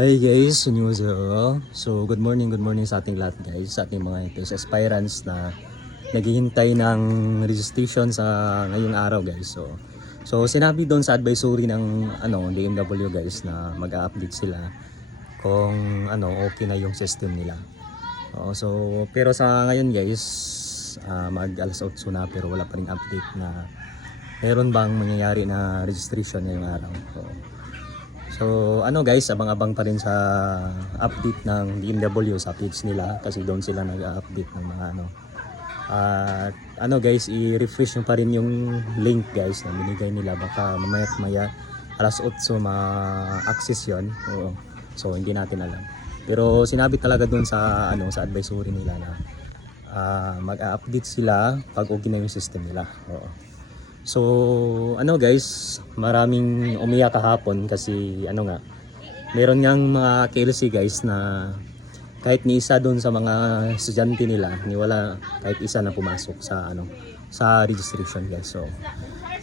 Hi guys, 안녕하세요. So good morning sa ating lahat guys, sa ating mga test aspirants na naghihintay ng registration sa ngayong araw guys. So sinabi doon sa advisory ng DMW guys na mag-update sila kung okay na yung system nila. So pero sa ngayon guys, mag alas 8 na pero wala pa ring update na meron bang mangyayari na registration ngayong araw. So guys, abang-abang pa rin sa update ng BMW sa page nila kasi doon sila nag-update ng mga At guys, i-refresh nyo pa rin yung link guys na binigay nila, baka mamaya alas 8 ma-access yun. So hindi natin alam. Pero sinabi talaga doon sa sa advisory nila na mag-update sila pag okay na yung system nila. So guys, maraming umiyak kahapon kasi meron ngang mga KLC guys na kahit ni isa doon sa mga estudyante nila, ni wala kahit isa na pumasok sa sa registration guys.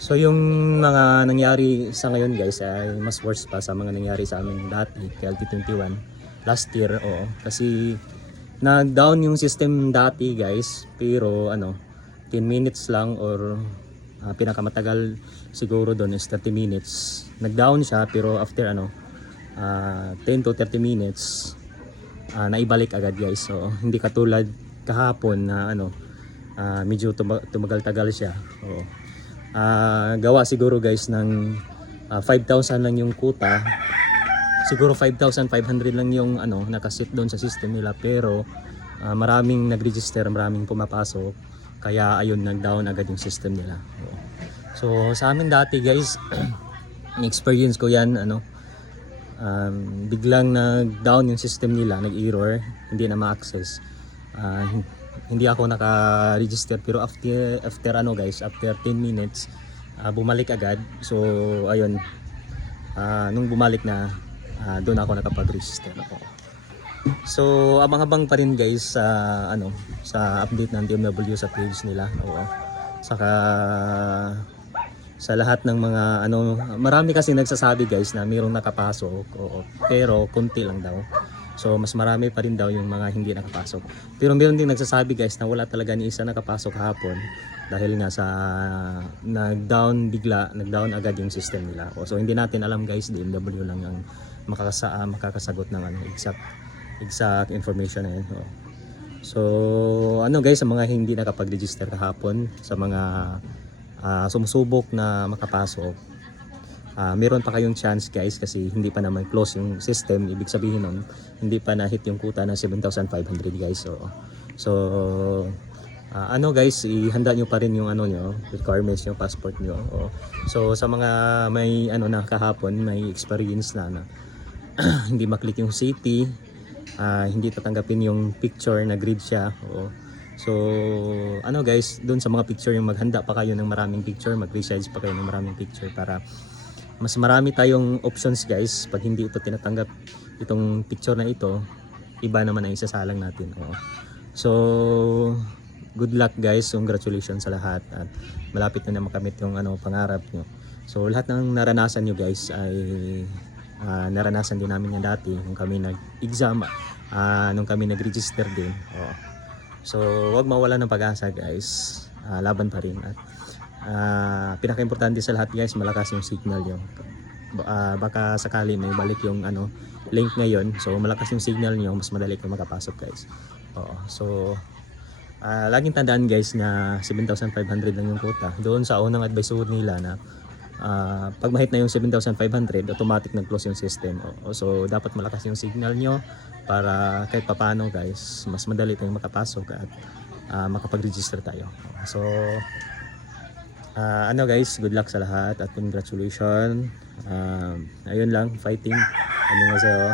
So yung mga nangyari sa ngayon guys ay mas worse pa sa mga nangyari sa amin dati KLT21 last year. Kasi nag-down yung system dati guys, pero 10 minutes lang or pinakamatagal siguro doon is 30 minutes. Nag-down siya pero after 10 to 30 minutes naibalik agad guys. So hindi katulad kahapon na medyo tumagal-tagal siya. Gawa siguro guys ng 5,000 lang yung kuta. Siguro 5,500 lang yung nakasit doon sa system nila, pero maraming nag-register, maraming pumapasok. Kaya ayun, nag-down agad yung system nila. So sa amin dati guys, experience ko yan, biglang nag-down yung system nila, nag-error, hindi na ma-access. Hindi ako naka-register, pero after guys, after 10 minutes, bumalik agad. So ayun, nung bumalik na, doon ako nakapag-register. So abang-abang pa rin guys sa sa update ng BMW sa page nila. Saka sa lahat ng mga marami kasi nagsasabi guys na mayroong nakapasok, pero konti lang daw. So mas marami pa rin daw yung mga hindi nakapasok. Pero meron din nagsasabi guys na wala talaga ni isa nakapasok hapon dahil nga sa nag-down agad yung system nila. So hindi natin alam guys, BMW lang ang makakasagot ng exact information na yun. So guys, sa mga hindi nakapag-register kahapon, sa mga sumusubok na makapasok, meron pa kayong chance guys kasi hindi pa naman close yung system. Ibig sabihin nun, hindi pa na-hit yung kuta ng 7,500 guys. So guys, ihanda nyo pa rin yung nyo, requirements nyo, passport nyo. So sa mga may na kahapon, may experience na hindi maklik yung city, hindi tatanggapin yung picture na grid siya. So guys, doon sa mga picture yung maghanda pa kayo ng maraming picture, mag-resize pa kayo ng maraming picture para mas marami tayong options guys. Pag hindi ito tinatanggap, itong picture na ito, iba naman ang isasalang natin. So good luck guys, congratulations sa lahat, at malapit na makamit yung pangarap nyo. So lahat ng naranasan nyo guys ay naranasan din namin yan dati nung kami nag-exam, nung kami nag-register din. So wag mawala ng pag-asa guys, laban pa rin. At pinaka-importante sa lahat guys, malakas yung signal nyo. Baka sakali may balik yung link ngayon, so malakas yung signal nyo, mas madali kayo makapasok guys. So laging tandaan guys na 7,500 lang yung quota. Doon sa unang advisory nila na pag mahit na yung 7,500, automatic nag-close yung system. So dapat malakas yung signal nyo para kahit papano guys, mas madali tayong makapasok at makapag-register tayo. So guys, good luck sa lahat at congratulations. Ayun lang, fighting. Annyeonghaseyo.